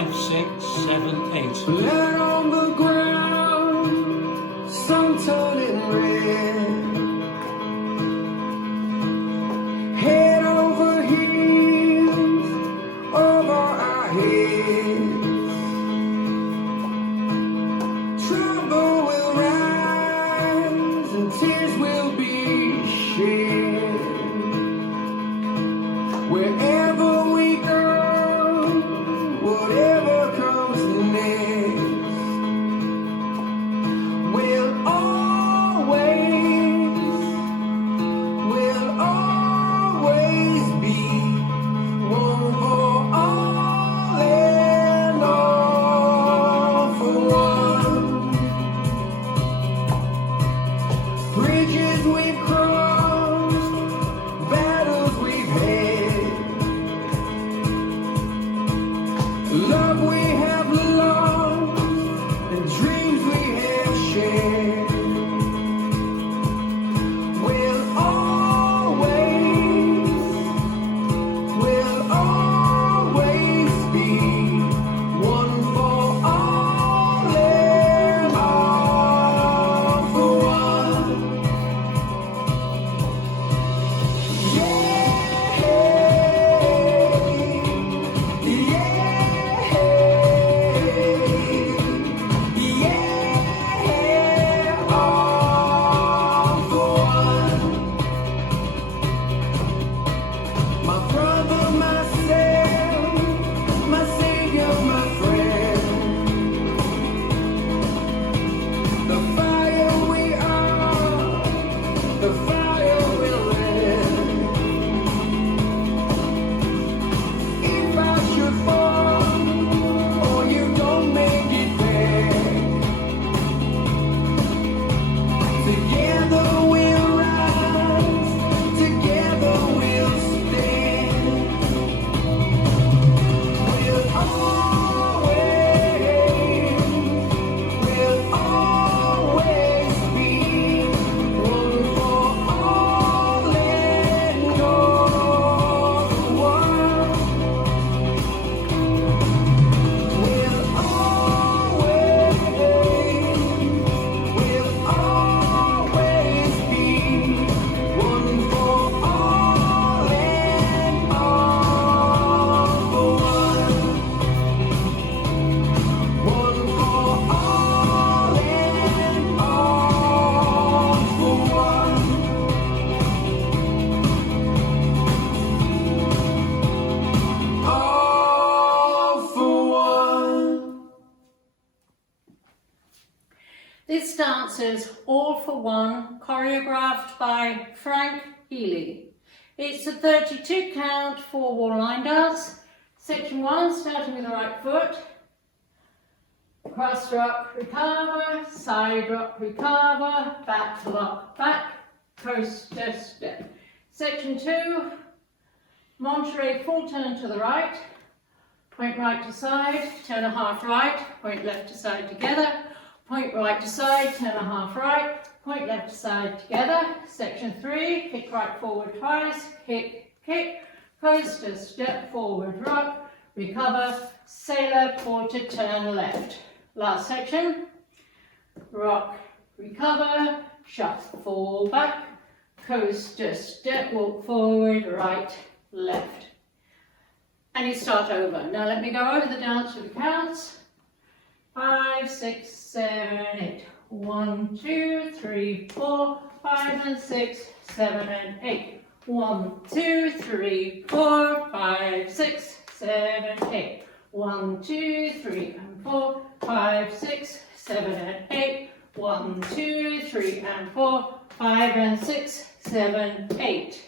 5, 6, 7, 8. Blood on the ground, sun turning red. Head over heels, over our heads. Trouble will rise and tears will be shed. Wherever we go, whatever comes next, we'll always be one for all and all for one. Bridges we've crossed, battles we've had, love we have lost, and dreams we have shared. We'll always be one for all and all for one. My brother, myself, my savior, my friend. The fire we are, the fire will end. If I should fall, or you don't make it back, together we'll rise, together we'll stand. We'll always be one for all and all for one. We'll always be one for all and all for one. One for all and all for one. All for one. This dance is All for One, choreographed by Frank Healy. It's a 32 count 4-wall line dance. Section 1, starting with the right foot. Cross rock, recover, side rock, recover, back lock, back, coaster step. Section 2, Monterey full turn to the right, point right to side, turn a half right, point left to side together, point right to side, turn a half right, point left to side together. Section 3, kick right forward twice, kick, kick, coaster step forward rock, recover, sailor quarter turn left. Last section, rock, recover, shuffle, fall back, coaster step, walk forward, right, left. And you start over. Now let me go over the dance with the counts. 5, 6, 7, 8. 1, 2, 3, 4, 5 and 6, 7 and 8. 1, 2, 3, 4, 5, 6, 7, 8. 1, 2, 3 and 4, 5, 6, 7 and 8. 1, 2, 3 and 4, 5 and 6, 7, 8.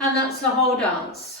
And that's the whole dance.